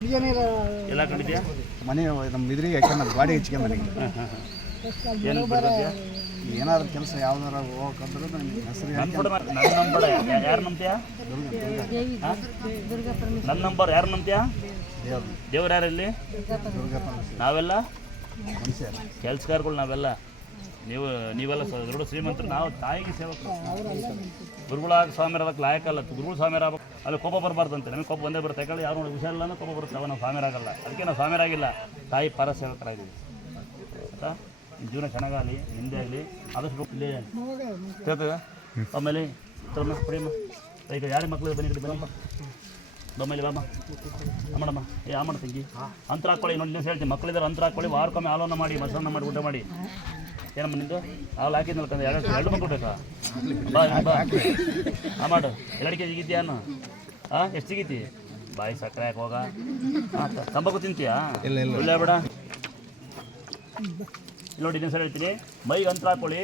ಎಲ್ಲ ಕಂಡಿದ್ಯಾ ಮನೆ ನಮ್ಮ ಇದ್ರಿಗೆ ಯಾಕಂದ್ರೆ ಗಾಡಿ ಹೆಚ್ಚಿಗೆ ಏನು ಬರ್ತಿದ್ಯಾ ಏನಾದ್ರು ಕೆಲಸ ಯಾವ್ದಾರ ಹೋಗಕ್ಕಂದ್ರೆ ನನಗೆ ಹೆಸರು ನನ್ನ ನಂಬರ್ ಯಾರು ನಂಬ್ತೀಯಾ ನನ್ನ ನಂಬರ್ ಯಾರು ನಂಬ್ತೀಯಾ ದೇವ್ರು ಯಾರಲ್ಲಿ ನಾವೆಲ್ಲ ಮನುಷ್ಯ ಕೆಲಸಗಾರಗಳು ನಾವೆಲ್ಲ ನೀವೆಲ್ಲ ದೊಡ್ಡ ಶ್ರೀಮಂತರು ನಾವು ತಾಯಿಗೆ ಸೇವಕರು ಗುರುಗಳಾಗ ಸ್ವಾಮಿರಾಗಕ್ಕೆ ಲಾಯಕಲ್ಲ ಗುರುಗಳು ಸ್ವಾಮಿರಾಗಬೇಕು ಅಲ್ಲಿ ಕೋಪ ಬರಬಾರ್ದಂತೆ ನಮಗೆ ಕೋಪ ಬಂದೇ ಬರುತ್ತೆ ಯಾಕಂದ್ರೆ ಯಾರು ನೋಡಿ ಹುಷಾರಿಲ್ಲ ಅಂದ್ರೆ ಕೋಪ ಬರುತ್ತೆ ನಾವು ಸ್ವಾಮಿರಾಗಲ್ಲ ಅದಕ್ಕೆ ನಾವು ಸ್ವಾಮಿರಾಗಿಲ್ಲ ತಾಯಿ ಪರ ಸೇವಕರಾಗಿದ್ದೀವಿ ಆಯಿತಾ ಜೀವನ ಚೆನ್ನಾಗಲಿ ನಿಂದೆ ಆಗಲಿ ಆದಷ್ಟು ಇಲ್ಲಿ ಕೇಳ್ತದೆ ಆಮೇಲೆ ಹೊಡಿಯಮ್ಮ ಈಗ ಯಾರಿಗೆ ಮಕ್ಕಳು ಬನ್ನಿ ಕಡೆ ಬನ್ನಿ ಬೊಮ್ಮೇಲೆ ಬಾಮ್ಮ ಅಮ್ಮಡಮ್ಮ ಅಮ್ಮಡ ತಂಗಿ ಅಂತರ ಹಾಕೊಳ್ಳಿ ನೋಡಿ ನೀವು ಹೇಳ್ತೀನಿ ಮಕ್ಕಳಿದ್ದಾರೆ ಅಂತರ ಹಾಕೊಳ್ಳಿ ವಾರಕ್ಕೊಮ್ಮೆ ಹಾಲನ್ನು ಮಾಡಿ ಮೊಸರನ್ನ ಮಾಡಿ ಊಟ ಮಾಡಿ ಏನಮ್ಮ ನಿಂದು ಹಾಲು ಹಾಕಿದ್ನಲ್ಕಂದ್ರೆ ಎರಡು ಮಕ್ಕಳು ಬೇಕಾ ಬಾ ಬಾ ಮಾಡು 2 kg ಸಿಗಿದ್ಯಾ ಅನ್ನು ಎಷ್ಟು ಸಿಗೀತಿ ಬಾಯಿ ಸಕ್ಕರೆ ಹಾಕಿ ಹೋಗ ತಂಬಾಕು ತಿಂತೀಯಾ ಇಲ್ಲ ಬೇಡ ನೋಡಿ ಇನ್ನೊಂದು ಸಲ ಹೇಳ್ತೀನಿ ಮೈಗೆ ಅಂತರ ಹಾಕೊಳ್ಳಿ